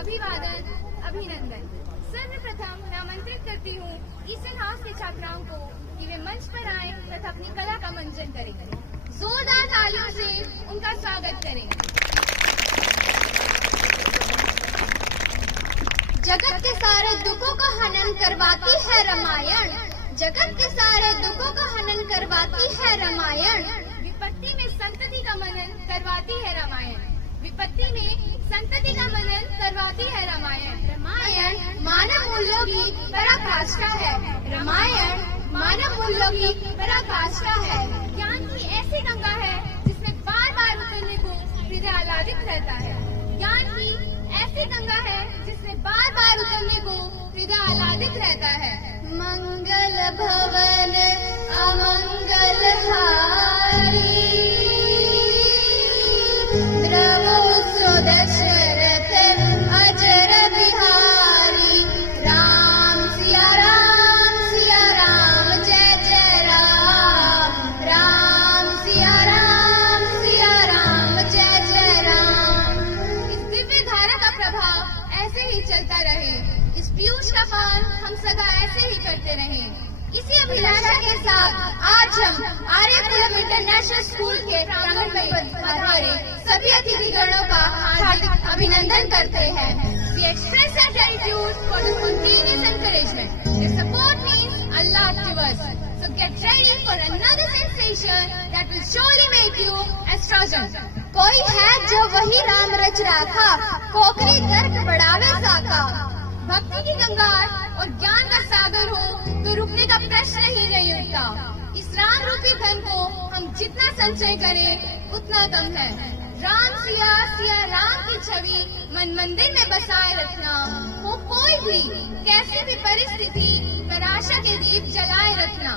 अभिवादन, अभिनंदन। सर्वप्रथम मैं आमंत्रित करती हूँ ईस्टर्न हाउस के छात्राओं को कि वे मंच पर आएं तथा अपनी कला का मंचन करें। जोरदार तालियों से उनका स्वागत करें। जगत के सारे दुखों का हनन करवाती है रामायण। जगत के सारे दुखों का हनन करवाती है रामायण। विपत्ति में संतति का मनन करवाती है रामायण। विपत्ति में संतति का मनन करवाती है रामायण। रामायण मानव मूल्यों की पराकाष्ठा है। रामायण मानव मूल्यों की पराकाष्ठा है। ज्ञान की ऐसी गंगा है जिसमें बार बार उतरने को हृदय आह्लादित रहता है। ज्ञान की ऐसी गंगा है जिसमें बार बार उतरने को हृदय आह्लादित रहता है। मंगल भवन अमंगल हारी द्रवो दशरथ अजर बिहारी। राम सिया राम जय जय राम। राम सिया राम जय जय राम। इस दिव्य धारा का प्रभाव ऐसे ही चलता रहे। इस पीयूष का पान हम सदा ऐसे ही करते रहें। इसी अभिलाषा के साथ आज हम आर्यकुलम इंटरनेशनल स्कूल के प्रांगण में पधारे सभी अतिथिगणों का हार्दिक अभिनंदन करते हैं। We express our gratitude for the spontaneous encouragement. Your support means a lot to us. So get ready for another sensation that will surely make you astrogen. कोई है जो वही राम रच राखा, कोकरी तर्क बढ़ावे साका। भक्ति की गंगार और ज्ञान का सागर हो तो रुकने का प्रश्न ही नहीं उठता। इस राम रूपी धन को हम जितना संचय करें उतना कम है। राम सिया सिया राम की छवि मन मंदिर में बसाए रखना। हो कोई भी कैसी भी परिस्थिति पर आशा के दीप जलाए रखना।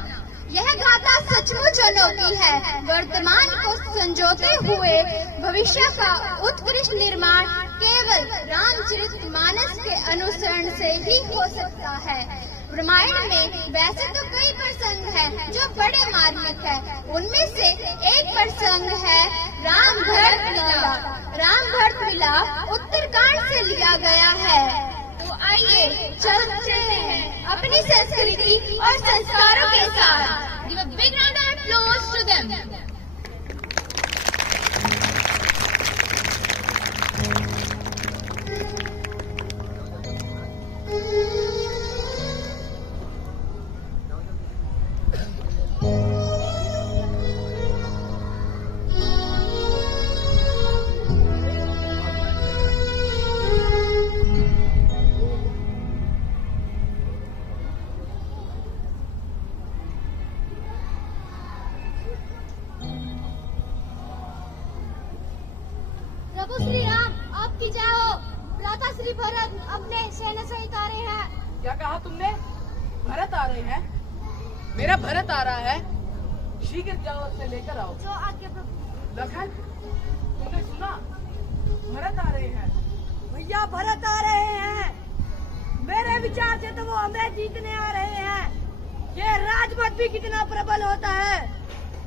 यह गाथा सचमुच अनोखी है। वर्तमान को संजोते हुए भविष्य का उत्कृष्ट निर्माण केवल रामचरित मानस के अनुसरण से ही हो सकता है। रामायण में वैसे तो कई प्रसंग हैं जो बड़े मार्मिक हैं। उनमें से एक प्रसंग है राम भरत मिलाप। राम भरत मिलाप उत्तरकांड से लिया गया है। तो आइए चलते हैं अपनी संस्कृति और संस्कारों के साथ। Give a big round of applause to them. प्रभु श्री राम आपकी जय हो। भ्राता श्री भरत अपने सेना सहित आ रहे हैं। क्या कहा तुमने? भरत आ रहे हैं? मेरा भरत आ रहा है। शीघ्र जाओ उसे लेकर आओ। जो आज्ञा प्रभु। लखन, तुमने सुना? भरत आ रहे हैं। भैया भरत आ रहे हैं। मेरे विचार से तो वो हमें जीतने आ रहे हैं। ये राजमत भी कितना प्रबल होता है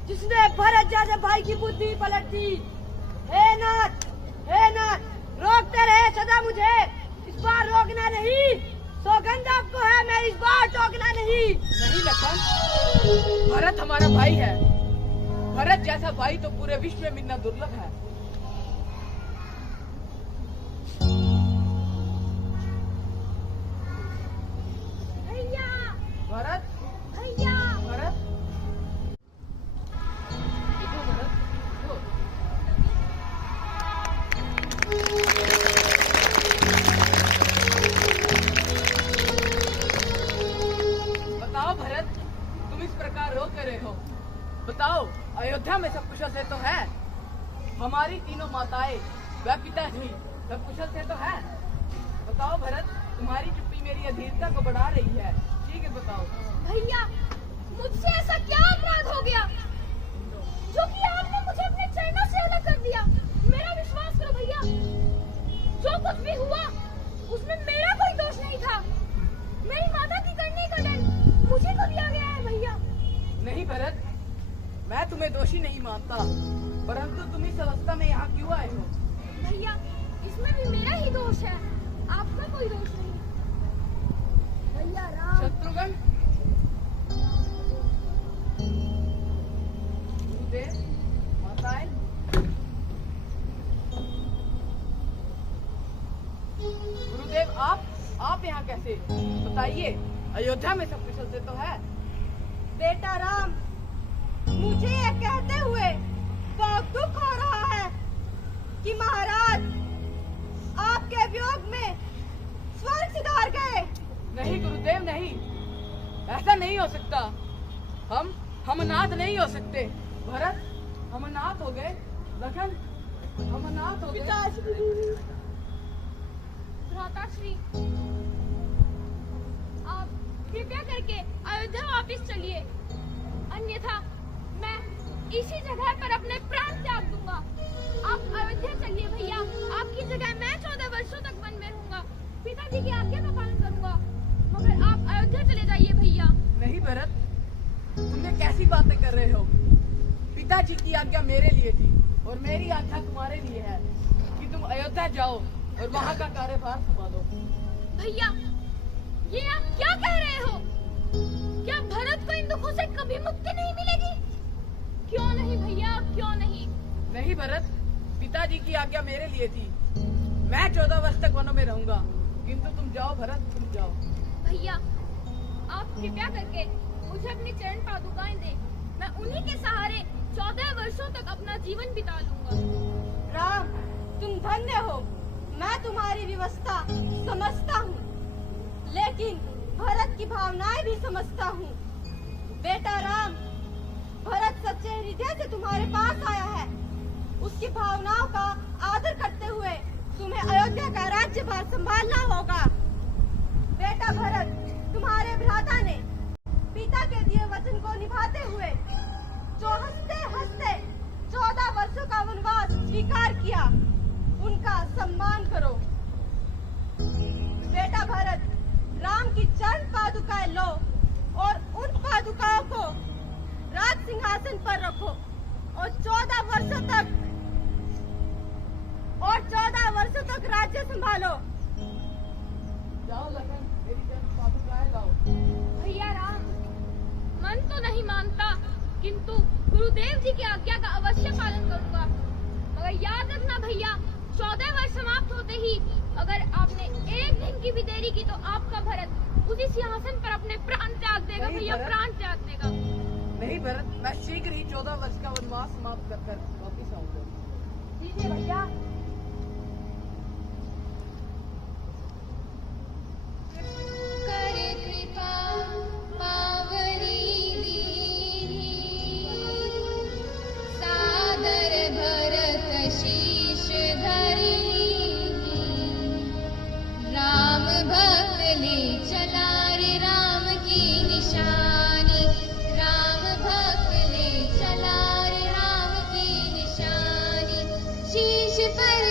जिसने भरत जैसे भाई की बुद्धि पलट दी। हे नाथ रोकते रहे सदा मुझे। इस बार रोकना नहीं। सौगंध आपको है, मैं इस बार टोकना नहीं। नहीं लखन, भरत हमारा भाई है। भरत जैसा भाई तो पूरे विश्व में मिलना दुर्लभ है। भैया भरत, भैया भरत, देखो भरत, देखो। बताओ भरत, तुम इस प्रकार रो कर रहे हो। बताओ, अयोध्या में सब कुशल से तो है? हमारी तीनों माताएं व पिताजी सब कुशल से तो है? बताओ भरत, तुम्हारी चुप्पी मेरी अधीरता को बढ़ा रही है। ठीक है, बताओ। भैया, मुझसे ऐसा क्या अपराध हो गया जो कि आपने मुझे अपने चरणों से अलग कर दिया? मेरा विश्वास करो भैया, जो कुछ भी हुआ उसमें मेरा कोई दोष नहीं था। मेरी माता की करने का दंड मुझे को दिया गया है भैया। नहीं भरत, मैं तुम्हें दोषी नहीं मानता, परंतु तुम इस अवस्था में यहाँ क्यों आए हो? भैया, इसमें भी मेरा ही दोष है। आपका कोई दोष नहीं। भैया राम, शत्रुघ्न, गुरुदेव, माताएं, गुरुदेव, आप यहाँ कैसे? बताइए, अयोध्या में सब कुशल से तो है? बेटा राम, मुझे ये कहते हुए बहुत दुख हो रहा है कि महाराज आपके वियोग में स्वर्ग सिधार गए। नहीं गुरुदेव, नहीं, ऐसा नहीं हो सकता। हम अनाथ नहीं हो सकते। भरत, हम अनाथ हो गए। लखन, हम अनाथ हो गए। भ्राताश्री, आप कृपया करके अयोध्या वापस चलिए, अन्यथा मैं इसी जगह पर अपने प्राण त्याग दूंगा। आप अयोध्या चलिए भैया, आपकी जगह मैं 14 वर्षों तक वन में रहूंगा, पिताजी की आज्ञा का पालन करूंगा, मगर आप अयोध्या चले जाइए भैया। नहीं भरत, तुम ये कैसी बातें कर रहे हो? पिताजी की आज्ञा मेरे लिए थी और मेरी आज्ञा तुम्हारे लिए है कि तुम अयोध्या जाओ और वहाँ का कार्यभार संभालो। भैया, ये आप क्या कह रहे हो? क्या भरत को इन दुखों से कभी मुक्ति नहीं मिलेगी? क्यों नहीं भैया, क्यों नहीं? नहीं भरत, पिताजी की आज्ञा मेरे लिए थी। मैं 14 वर्ष तक वनों में रहूंगा, किंतु तुम जाओ भरत, तुम जाओ। भैया, आप कृपया करके मुझे अपनी चरण पादुकाएं दे, मैं उन्हीं के सहारे 14 वर्षों तक अपना जीवन बिता लूंगा। राम, तुम धन्य हो। मैं तुम्हारी व्यवस्था समझता हूँ, लेकिन भरत की भावनाएं भी समझता हूँ। बेटा राम, भरत सच्चे हृदय से तुम्हारे पास आया है। उसकी भावनाओं का आदर करते हुए तुम्हें अयोध्या का राज्यभार संभालना होगा। बेटा भरत, तुम्हारे भ्राता ने पिता के दिए वचन को निभाते हुए जो हंसते हंसते 14 वर्षों का वनवास स्वीकार किया, उनका सम्मान करो। बेटा भरत, राम की चरण पादुकाएं लो और उन पादुकाओं को राज सिंहासन पर रखो और 14 वर्षों तक राज्य संभालो। जाओ लखन, मेरी चरण पादुकाएं लाओ। भैया राम, मन तो नहीं मानता, किंतु गुरुदेव जी की आज्ञा का अवश्य पालन करूंगा। मगर याद रखना भैया, 14 वर्ष समाप्त होते ही अगर आपने एक दिन की भी देरी की तो आपका भरत उसी सिंहासन पर अपने प्राण त्याग देगा। भैया, प्राण त्याग देगा। नहीं भरत, मैं शीघ्र ही 14 वर्ष का वनवास समाप्त कर वापिस आऊंगा। दीजिए भैया। कर कृपा पावनी दीनी, सादर भरत शीश धरिनी, राम भक्त ले चला रे राम की निशानी, राम भक्त ले चला रे राम की निशानी, शीश पर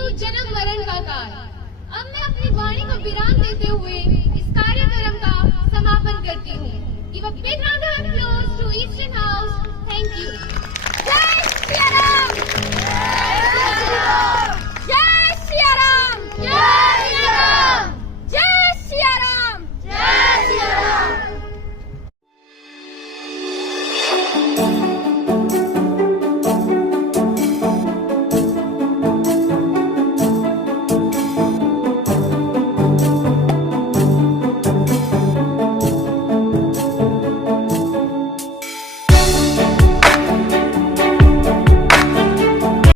तो जन्म मरण का काल। अब मैं अपनी वाणी को विराम देते हुए इस कार्यक्रम का समापन करती हूँ। Give a big round of applause to Eastern House. Thank you.